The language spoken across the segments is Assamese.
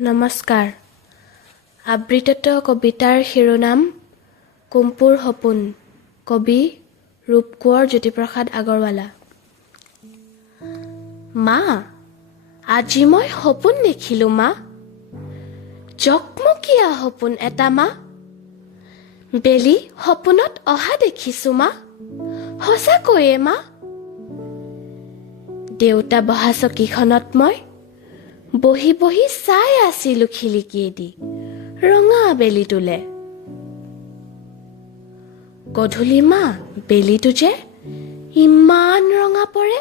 নমস্কাৰ। আবৃত্ত কবিতাৰ শিৰোনাম কুম্পুৰ সপোন। কবি ৰূপকোঁৱৰ জ্যোতিপ্ৰসাদ আগৰৱালা। মা, আজি মই সপোন দেখিলোঁ মা, জকমকীয়া সপোন এটা মা। বেলি সপোনত অহা দেখিছোঁ মা, সঁচাকৈয়ে মা। দেউতা বহা চকীখনত মই বহি বহি চাই আছিলোঁ খিৰিকীয়েদি ৰঙা বেলিটোলে। গধূলি মা, বেলিটো যে ইমান ৰঙা পৰে,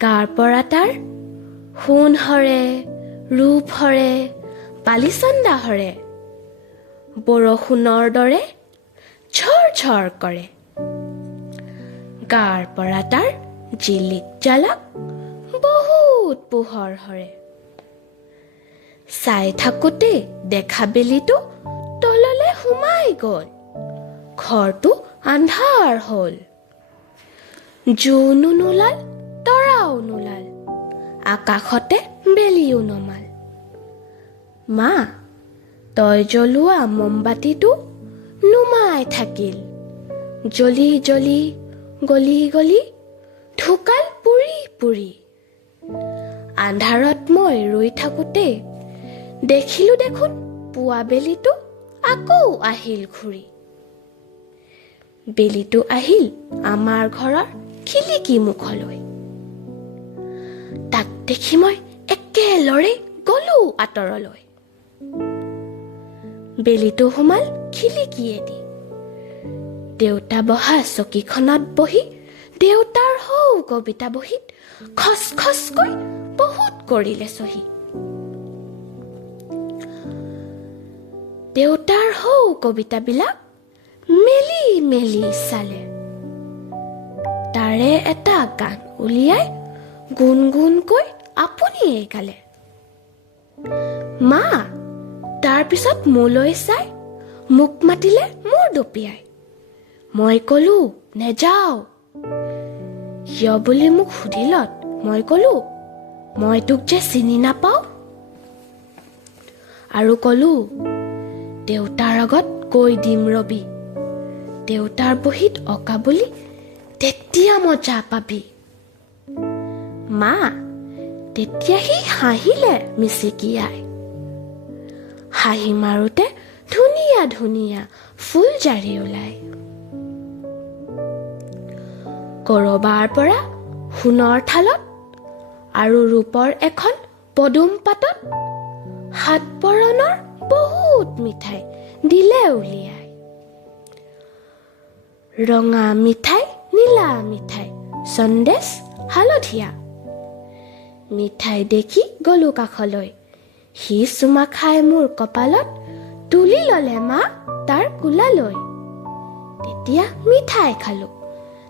গাৰ পৰা তাৰ সোণ সৰে, ৰূপ সৰে, বালিচন্দা সৰে, বৰষুণৰ দৰে ঝৰ ঝৰ কৰে। গাৰ পৰা তাৰ জিলিক জালাক বহুত পোহৰ সৰে। চাই থাকোঁতে দেখা বেলিটো তললৈ সোমাই গ'ল, ঘৰটো আন্ধাৰ হ'ল। জোনো নোলাল, তৰাও নোলাল, আকাশতে বেলিও নমাল। মা, তই জ্বলোৱা মমবাতিটো নুমাই থাকিল, জ্বলি জ্বলি গলি গলি ঢুকাল পুৰি পুৰি। আন্ধাৰত মই ৰৈ থাকোঁতে দেখিলোঁ দেখোন পুৱা বেলিটো আকৌ আহিল ঘূৰি। বেলিটো আহিল আমাৰ ঘৰৰ খিৰিকী মুখলৈ, তাক দেখি মই একেলৰে গলোঁ আঁতৰলৈ। বেলিটো সোমাল খিৰিকীয়েদি, দেউতা বহা চকীখনত বহি দেউতাৰ সৌ কবিতা বহীত খচ খচকৈ বহুত কৰিলে চহী। দেউতাৰ সৌ কবিতাবিলাক মেলি মেলি চালে, তাৰে এটা গান উলিয়াই গুণগুণকৈ আপুনিয়ে গালে। মা, তাৰপিছত মোলৈ চাই মোক মাতিলে মোৰ দপিয়াই। মই ক'লোঁ নেযাওঁ। কিয় বুলি মোক সুধিলত মই ক'লোঁ মই তোক যে চিনি নাপাওঁ। আৰু ক'লোঁ দেউতাৰ আগত কৈ দিম ৰবি, দেউতাৰ বহীত অঁকা বুলি তেতিয়া মজা পাবি। মা, তেতিয়া সি হাঁহিলে মিচিকিয়াই, হাঁহি মাৰোতে ধুনীয়া ধুনীয়া ফুল জাৰি ওলাই। কৰবাৰ পৰা সোণৰ থালত আৰু ৰূপৰ এখন পদুম পাতত সাত বৰণৰ বহুত মিঠাই দিলে উলিয়াই। ৰঙা মিঠাই, নীলা মিঠাই, সন্দেশ হালধীয়া। মিঠাই দেখি গলোঁ কাষলৈ, সি চুমা খাই মোৰ কপালত তুলি ল'লে মা তাৰ কোলালৈ। তেতিয়া মিঠাই খালোঁ,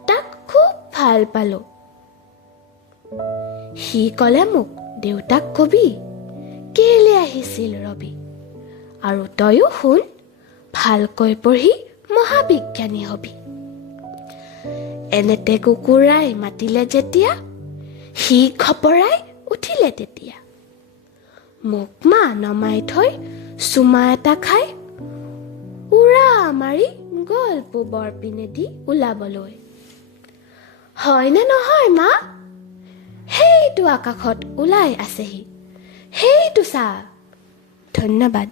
তাক খুব ভাল পালোঁ। সি ক'লে মোক দেউতাক কবি কেলে আহিছিল ৰবি, আৰু তয়ো শুন ভালকৈ পঢ়ি মহাবিজ্ঞানী হবি। এনেতে কুকুৰাই মাতিলে যেতিয়া সি খপৰাই উঠিলে তেতিয়া। মোক মা নমাই থৈ চুমা এটা খাই উৰা মাৰি গ'ল পূবৰ পিনেদি ওলাবলৈ। হয়নে নহয় মা? সেইটো আকাশত ওলাই আছেহি, সেইটো চা। ধন্যবাদ।